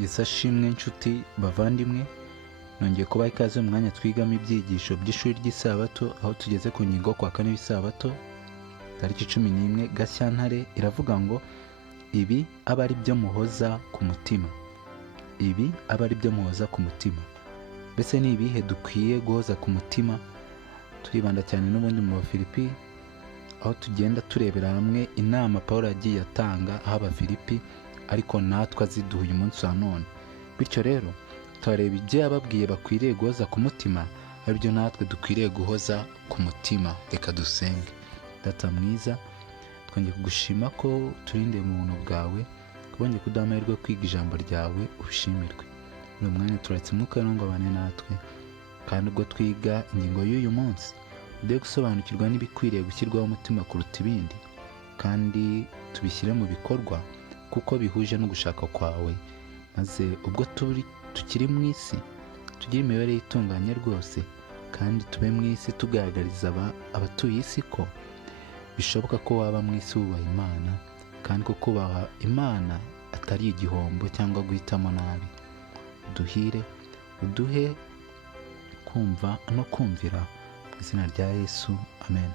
Yesu ashimwe nshuti bavandimwe, nongeye kubaha ikaze mu mwanya twigamo ibyigisho by'ishuri ry'isabato, aho tugeze ku ngingo kwa kane w'isabato tariki 11 Gashyantare. Iravuga ngo ibi aba ari byo muhoza ku mutima. Ibi aba ari byo muhoza ku mutima. Mbese ni ibihe dukwiye guhoza ku mutima? Turibanda cyane n'ubundi mu Bafilipi, aho tugenda turebera hamwe inama Pawulo yagiye atanga aho Abafilipi, ariko natwe aziduha uyu munsi wa none. Bityo rero turareba ibyo yababwiye bakwiriye guhoza ku mutima, aribyo natwe dukwiriye guhoza ku mutima. Reka dusenge. Data mwiza, twongeye kugushima ko turinde mu buntu bwawe, kubonye kuduha amahirwe yo kwiga ijambo ryawe, ubishimirwe. Uyu mwanya turatse umwuka ngo abane natwe, kandi ubwo twiga ingingo y'uyu munsi ugiye gusobanukirwa n'ibikwiriye gushyirwaho umutima kuruta ibindi, kandi tubishyire mu bikorwa kuko bihuje no gushaka kwawe, maze ubwo tukiri mu isi tugire imibereho itunganye rwose, kandi tube mu isi tugaragariza abatuye isi ko bishoboka ko waba mu isi wubaha Imana, kandi ko kubaha Imana atari igihombo cyangwa guhitamo nabi. Uduhire, uduhe kumva no kumvira mu izina rya Yesu, amen.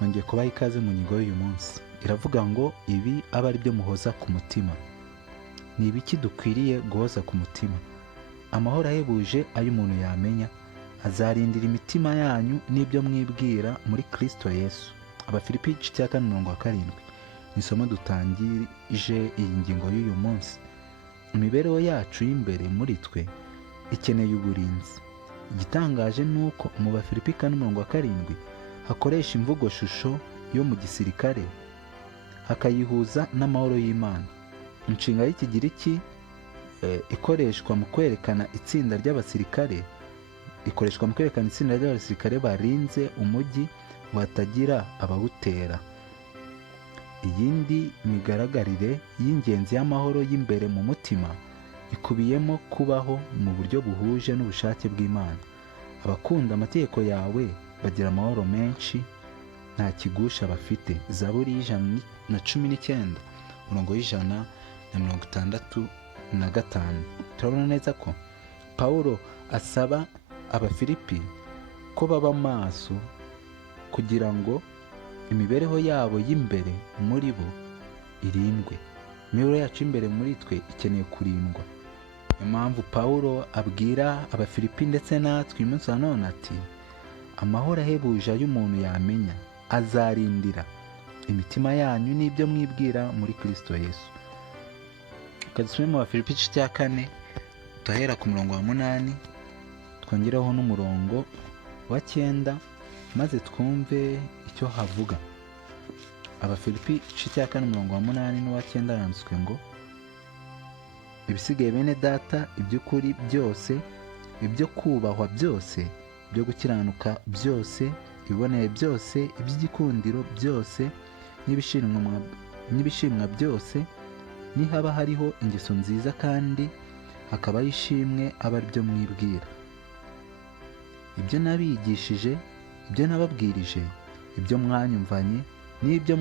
Nongeye kubaha ikaze mu ngingo y'uyu munsi. Iravuga ngo ibi aba ari byo muhoza ku mutima. Ni ibiki dukwiriye guhoza ku mutima? Amahoro ahebuje ayo umuntu yamenya azarindira imitima yanyu n'ibyo mwibwira muri Kristo Yesu. Abafilipi 4:7 ni isomo dutangije iyi ngingo y'uyu munsi. Imibereho yacu y'imbere muri twe ikeneye uburinzi. Igitangaje ni uko mu Bafilipi 4:7 hakoresha imvugo shusho yo mu gisirikare, hakayihuza n'amahoro y'Imana. Inshinga y'Ikigiriki ikoreshwa mu kwerekana itsinda ry'abasirikare, barinze umujyi watagira abawutera. Iyindi migaragarire y'ingenzi y'amahoro y'imbere mu mutima ikubiyemo kubaho mu buryo buhuje n'ubushake bw'Imana. Abakunda amategeko yawe bagira amahoro menshi, nta kigusha bafite. Zaburi 119:165. Turabona neza ko Pawulo asaba Abafilipi ko baba maso kugira ngo imibereho yabo y'imbere muri bo irindwe. Imibereho yacu imbere muri twe ikeneye kurindwa. Niyo mpamvu Pawulo abwira Abafilipi ndetse natwe uyu munsi wa none ati, amahoro ahebuje ayo umuntu yamenya azarindira imitima yanyu n'ibyo mwibwira muri Kristo Yesu. Kadusome mu Bafilipi 4, tuhera ku murongo wa 8 twongeraho n'umurongo wa 9, maze twumve icyo havuga. Abafilipi 4 umurongo wa 8 n'uwa 9 handitswe ngo, ibisigaye bene data, iby'ukuri byose, ibyo kubahwa byose, ibyo gukiranuka byose, ibiboneye byose, iby'igikundiro byose, n'ibishimwa byose, nihaba hariho ingeso nziza kandi hakabaho ishimwe, aba ari byo mwibwira. Ibyo nabigishije, ibyo nababwirije, ibyo mwanyumvanye, n'ibyo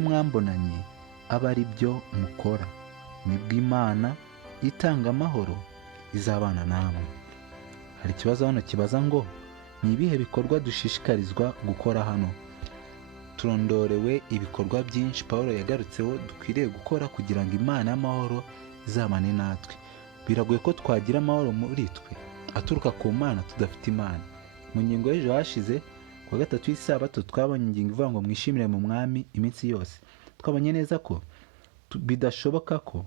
mwambonanye, aba ari byo mukora. Nibwo Imana itanga amahoro izabana namwe. Hari ikibazo hano kibaza ngo ni ibihe bikorwa dushishikarizwa gukora hano? Turondorewe ibikorwa byinshi Pawulo yagarutseho dukwiriye gukora kugira ngo Imana y'amahoro izabane natwe. Biragoye ko twagira amahoro muri twe aturuka ku Mana tudafite Imana. Mu ngingo y'ejo hashize ku wa 3 w'isabato twabonye ingingo ivuga ngo mwishimire mu Mwami iminsi yose. Twabonye neza ko bidashoboka ko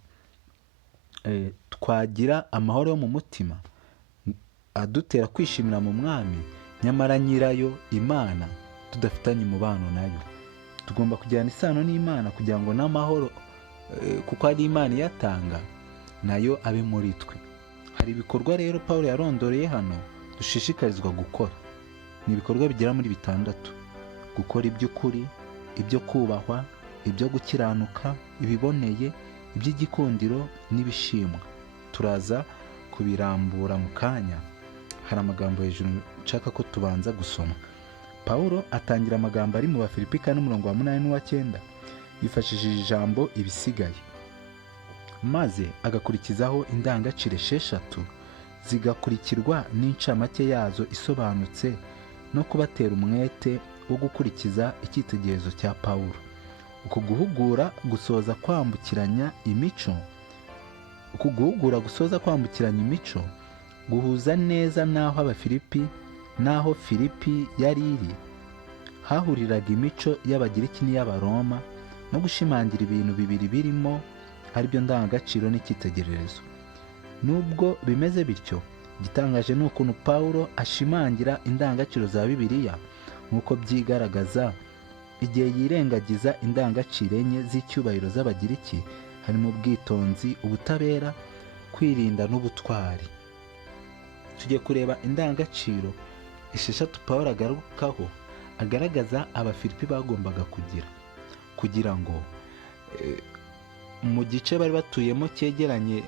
twagira amahoro yo mu mutima adutera kwishimira mu Mwami, nyamara nyirayo Imana tudafitanye umubano nayo. Tugomba kugirana isano n'Imana kugira ngo n'amahoro, kuko ari Imana iyatanga, nayo abe muri twe. Hari ibikorwa rero Pawulo yarondoreye hano dushishikarizwa gukora. Ni ibikorwa bigera muri 6: gukora iby'ukuri, ibyo kubahwa, ibyo gukiranuka, ibiboneye, iby'igikundiro n'ibishimwa. Turaza kubirambura mu kanya. Hari amagambo hejuru nshaka ko tubanza gusoma. Pawulo atangira amagambo ari mu Bafilipi 4 umurongo wa 8 n'uwa 9 yifashishije ijambo ibisigaye. maze agakurikizaho indangagaciro 6 zigakurikirwa n'incamake yazo isobanutse no kubatera umwete wo gukurikiza icyitegererezo cya Pawulo. Uku guhugura gusoza kwambukiranya imico guhuza neza n'aho Filipi yari iri hahuriraga imico y'Abagiriki n'iy'Abaroma no gushimangira ibintu bibiri birimo aribyo ndangagaciro n'icyitegererezo. Nubwo bimeze bityo, igitangaje ni ukuntu Pawulo ashimangira indangagaciro za Bibiliya nk'uko byigaragaza igihe yirengagiza indangagaciro 4 z'icyubahiro z'Abagiriki, harimo ubwitonzi, ubutabera, kwirinda n'ubutwari. Tugiye kureba indangagaciro 6 Pawulo agarukaho agaragaza Abafilipi bagombaga kugira ngo mu gice bari batuyemo cyegeranye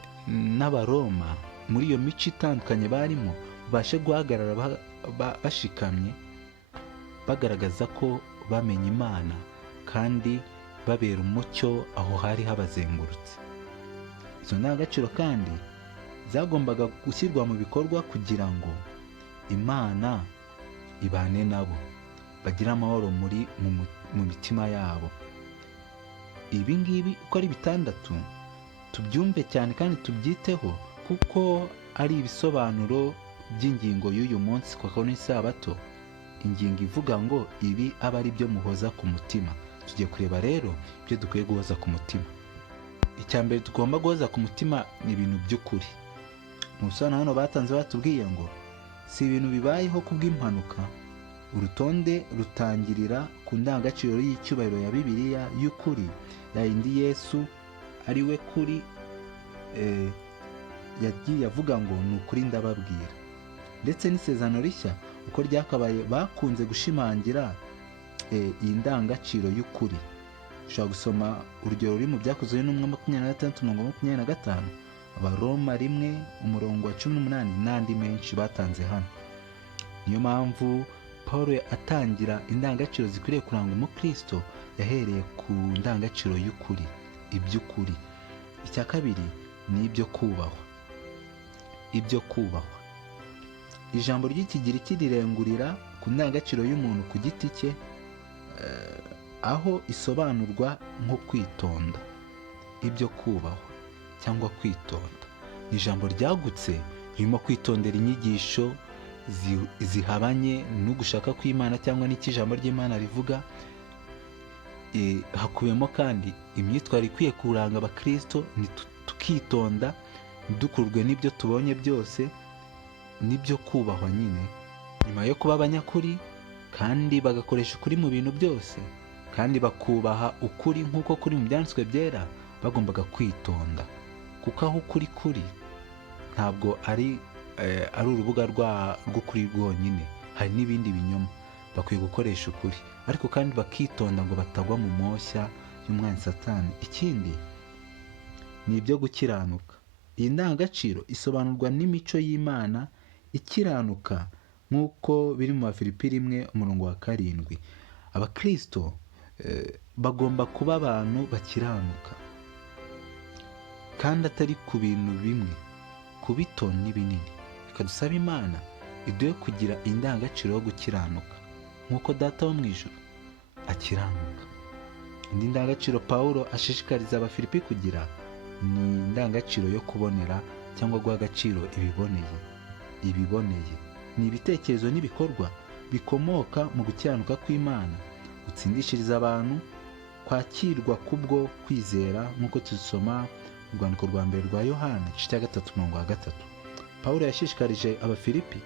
n'Abaroma, muri iyo mico itandukanye barimo, bashe guhagarara bashikamye bagaragaza ko bamenye Imana kandi babera umucyo aho hari habazengurutse. Izo ndangagaciro kandi zagombaga gushyirwa mu bikorwa kugira ngo Imana ibane nabo, bagire amahoro mu mitima yabo. Ibi ngibi uko ari 6 tubyumve cyane kandi tubyiteho, kuko ari ibisobanuro by'ingingo y'uyu munsi kwa kane isabato, ingingo ivuga ngo ibi aba ari byo muhoza ku mutima. Tugiye kureba rero ibyo dukwiye guhoza ku mutima. Icya mbere tugomba guhoza ku mutima ni ibintu by'ukuri. Musana hano batanze batubwiye ngo si ibintu bibayeho kubw'impanuka. Urutonde rutangirira ku ndangagaciro y'icyubahiro ya Bibiliya y'ukuri, yindi Yesu ari we kuri yagiye avuga ngo ni ukuri ndababwira. Ndetse n'isezerano rishya uko ryakabaye bakunze gushimangira iyi ndangagaciro y'ukuri. Ushobora gusoma urugero ruri mu Byakozwe n'Intumwa 26:25, Abaroma 1:18 n'andi menshi batanze hano. Niyo mpamvu Pawulo atangira indangagaciro zikwiriye kuranga umukristo yahereye ku ndangagaciro y'ukuri, iby'ukuri. Icya kabiri ni ibyo kubahwa. Ijambo ry'Ikigiriki rirengurira ku ndangagaciro y'umuntu ku giti cye, aho isobanurwa nko kwitonda. Ibyo kubahwa cyangwa kwitonda ni ijambo ryagutse, ririmo kwitondera inyigisho zihabanye no gushaka kw'Imana cyangwa n'ikijambo ry'Imana rivuga. Hakubiyemo kandi imyitwarire ikwiye kuranga abakristo, tukitonda dukurwe n'ibyo tubonye byose, n'ibyo kubahwa nyine. Nyuma yo kuba abanyakuri kandi bagakoresha ukuri mu bintu byose, kandi bakubaha ukuri nk'uko kuri mu byanditswe byera, bagombaga kwitonda, kuko aho ukuri kuri ntabwo ari urubuga rw'ukuri rwonyine, hari n'ibindi binyoma. Bakwiye gukoresha ukuri ariko kandi bakitonda ngo batagwa mu moshya y'umwanzi Satani. Ikindi ni ibyo gukiranuka. Iyi ndangagaciro isobanurwa n'imico y'Imana ikiranuka nk'uko biri mu Bafilipi 1:7. Abakristo bagomba kuba abantu bakiranuka kandi atari ku bintu bimwe, ku bito n'ibinini. Reka dusabe Imana iduhe kugira indangagaciro yo gukiranuka nk'uko Data wo mu ijuru akiranuka. Indi ndangagaciro Pawulo ashishikariza Abafilipi kugira ni indangagaciro yo kubonera cyangwa guha agaciro ibiboneye. Ni ibitekerezo n'ibikorwa bikomoka mu gukiranuka kw'Imana, gutsindishiriza abantu, kwakirwa kubwo kwizera nk'uko tuzisoma mu rwandiko rwa mbere rwa Yohana 3:3. Pawulo yashishikarije Abafilipi,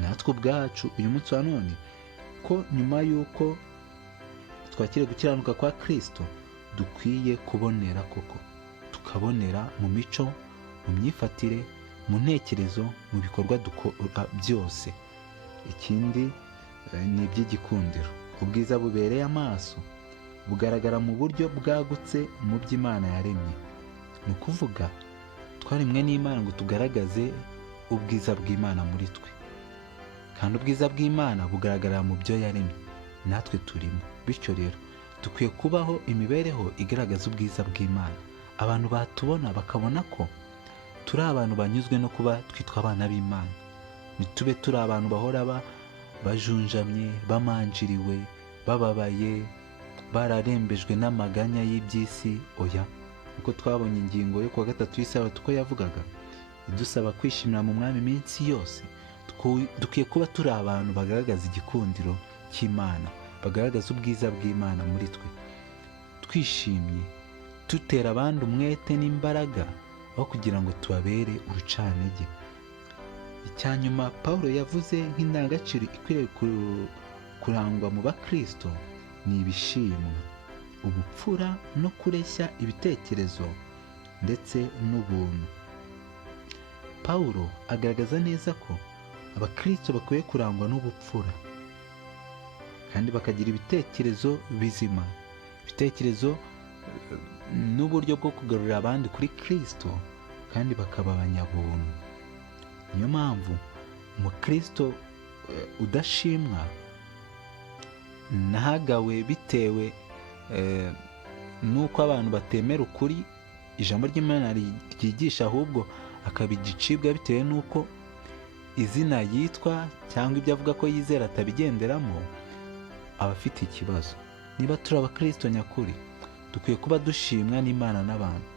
natwe ubwacu uyu munsi wa none, ko nyuma y'uko twakiriye gukiranuka kwa Kristo dukwiye kubonera koko, tukabonera mu mico, mu myifatire, mu ntekerezo, mu bikorwa dukora byose. Ikindi ni iby'igikundiro. Ubwiza bubereye amaso bugaragara mu buryo bwagutse mu by'Imana yaremye. Ni ukuvuga twaremwe n'Imana ngo tugaragaze ubwiza bw'Imana muri twe, kandi ubwiza bw'Imana bugaragarira mu byo yaremye, natwe turimo. Bityo rero dukwiye kubaho imibereho igaragaza ubwiza bw'Imana, abantu batubona bakabona ko turi abantu banyuzwe no kuba twitwa abana b'Imana. Ntitube turi abantu bahora bajunjamye, bamanjiriwe, bababaye, bararembejwe n'amaganya y'iby'isi. Oya, uko twabonye ingingo yo kuwa gatatu y'isabato uko yavugaga idusaba kwishimira mu mwami iminsi yose. Dukwiye kuba turi abantu bagaragaza igikundiro cy'Imana, bagaragaza ubwiza bw'Imana muri twe, twishimye, tutera abandi umwete n'imbaraga aho kugira ngo tubabere urucantege. Icyanyuma Pawulo yavuze nk'indangagaciro ikwiriye kurangwa mu bakristo ni ibishimwa, ubupfura no kureshya ibitekerezo ndetse n'ubuntu. Pawulo agaragaza neza ko abakristo bakwiye kurangwa n'ubupfura kandi bakagira ibitekerezo bizima, ibitekerezo n'uburyo bwo kugarurira abandi kuri Kristo kandi bakaba abanyabuntu. Niyo mpamvu umukristo udashimwa ntagawe bitewe n'uko abantu batemera ukuri ijambo ry'Imana ryigisha, ahubwo akaba igicibwa bitewe n'uko izina yitwa cyangwa ibyo avuga ko yizera atabigenderamo, aba afite ikibazo. Niba turi abakristo nyakuri dukwiye kuba dushimwa n'Imana n'abantu.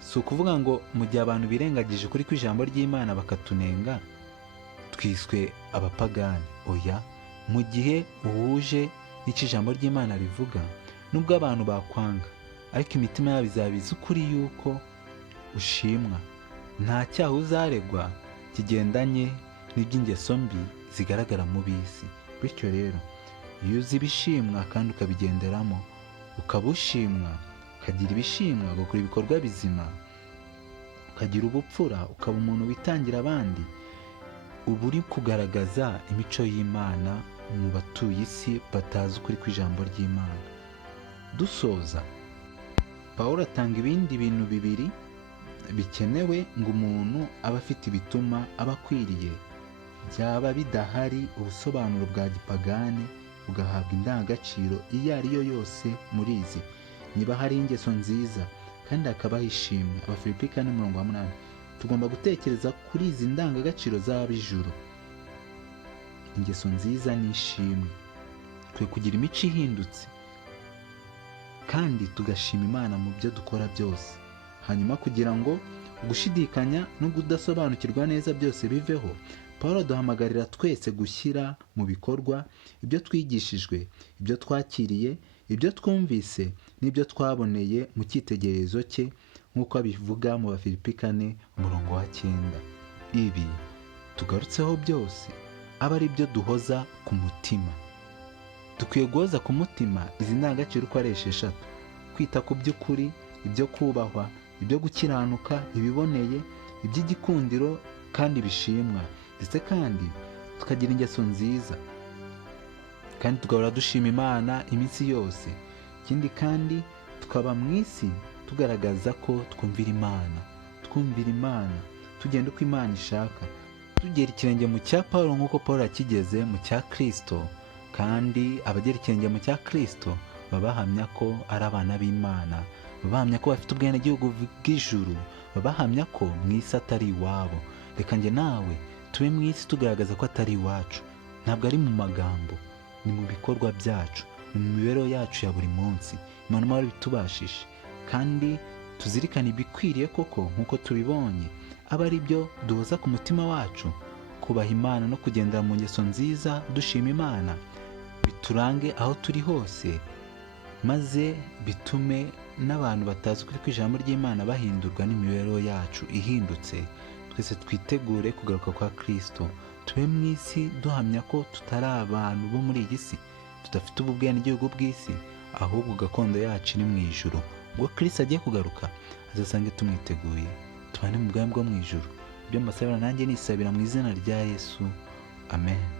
Si ukuvuga ngo mu gihe abantu birengagije ukuri kw'ijambo ry'Imana bakatunenga twiswe abapagani. Oya, mu gihe uhuje n'icyo ijambo ry'Imana rivuga, nubwo abantu bakwanga ariko imitima yabo izabizi ukuri yuko ushimwa. Nta cyaha uzaregwa kigendanye n'iby'ingeso mbi zigaragara mu bisi. Bityo rero iyo uzi ibishimwa kandi ukabigenderamo, ukaba ushimwa, ukagira ibishimwa, ugakora ibikorwa bizima, ukagira ubupfura, ukaba umuntu witangira abandi, uba uri kugaragaza imico y'Imana mu batuye isi batazi ukuri kw'ijambo ry'Imana. Dusoza, Pawulo atanga ibindi bintu bibiri bikenewe ngo umuntu aba afite ibituma aba akwiriye. Byaba bidahari ubusobanuro bwa gipagani bugahabwa indangagaciro iyo ari yo yose muri izi. Niba hari ingeso nziza kandi hakabaho ishimwe, Abafilipi 4:8, tugomba gutekereza kuri izi ndangagaciro z'ab'ijuru: ingeso nziza n'ishimwe. Twe kugira imico ihindutse kandi tugashima Imana mu byo dukora byose. Hanyuma kugira ngo gushidikanya no kudasobanukirwa neza byose biveho, Pawulo aduhamagarira twese gushyira mu bikorwa ibyo twigishijwe, ibyo twakiriye, ibyo twumvise n'ibyo twaboneye mu cyitegererezo cye, nk'uko abivuga mu Bafilipi 4:9. Ibi tugarutseho byose aba ari byo duhoza ku mutima. Dukwiye guhoza ku mutima izi ndangagaciro uko ari 6: kwita ku by'ukuri, ibyo kubahwa, ibyo gukiranuka, ibiboneye, iby'igikundiro kandi bishimwa, ndetse kandi tukagira ingeso nziza kandi tugahora dushima Imana iminsi yose. Ikindi kandi tukaba mu isi tugaragaza ko twumvira Imana, tugenda uko Imana ishaka, tugera ikirenge mu cya Pawulo nk'uko Pawulo yakigeze mu cya Kristo. Kandi abagera ikirenge mu cya Kristo baba bahamya ko ari abana b'Imana, baba bahamya ko bafite ubwenegihugu bw'ijuru, baba bahamya ko mu isi atari iwabo. Reka njye nawe tube mu isi tugaragaza ko atari iwacu, ntabwo ari mu magambo, ni mu bikorwa byacu, ni mu mibereho yacu ya buri munsi. Imana ihora ibitubashishe kandi tuzirikane ibikwiriye koko nk'uko tubibonye, aba ari byo duhoza ku mutima wacu. Kubaha Imana no kugendera mu ngeso nziza dushima Imana biturange aho turi hose, maze bitume n'abantu batazi ukuri kw'ijambo ry'Imana bahindurwa n'imibereho yacu ihindutse. Twese twitegure kugaruka kwa Kristo, tube mu isi duhamya ko tutari abantu bo muri iyi si, tudafite ubwenegihugu bw'isi, ahubwo gakondo yacu iri mu ijuru. Ubwo Kristo agiye kugaruka azasange tumwiteguye, tubane mu bwami bwo mu ijuru. Ibyo mbasabira nanjye nisabira mu izina rya Yesu. Amen.